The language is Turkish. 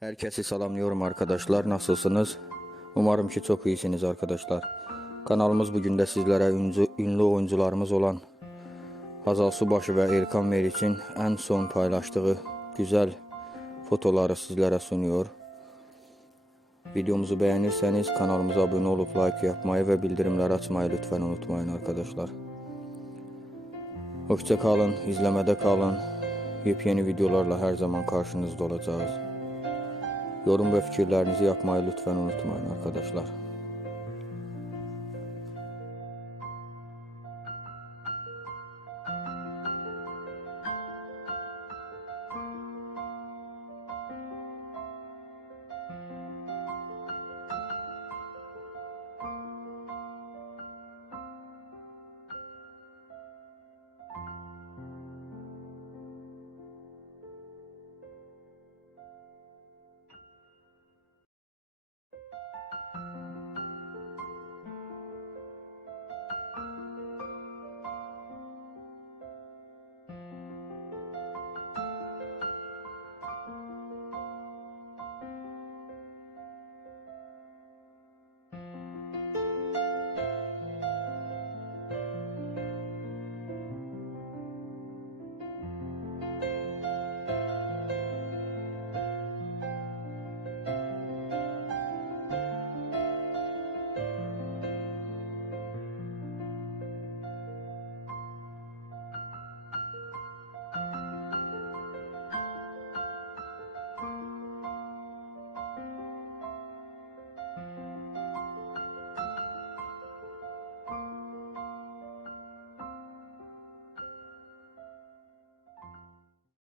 Herkesi salamlıyorum arkadaşlar. Nasılsınız? Umarım ki çok iyisiniz arkadaşlar. Kanalımız bugün de sizlere ünlü, ünlü oyuncularımız olan Hazal Subaşı ve Erkan Meriç'in en son paylaştığı güzel fotoları sizlere sunuyor. Videomuzu beğenirseniz kanalımıza abone olup like yapmayı ve bildirimleri açmayı lütfen unutmayın arkadaşlar. Hoşça kalın, izlemede kalın. Yepyeni videolarla her zaman karşınızda olacağız. Yorum ve fikirlerinizi yapmayı lütfen unutmayın arkadaşlar.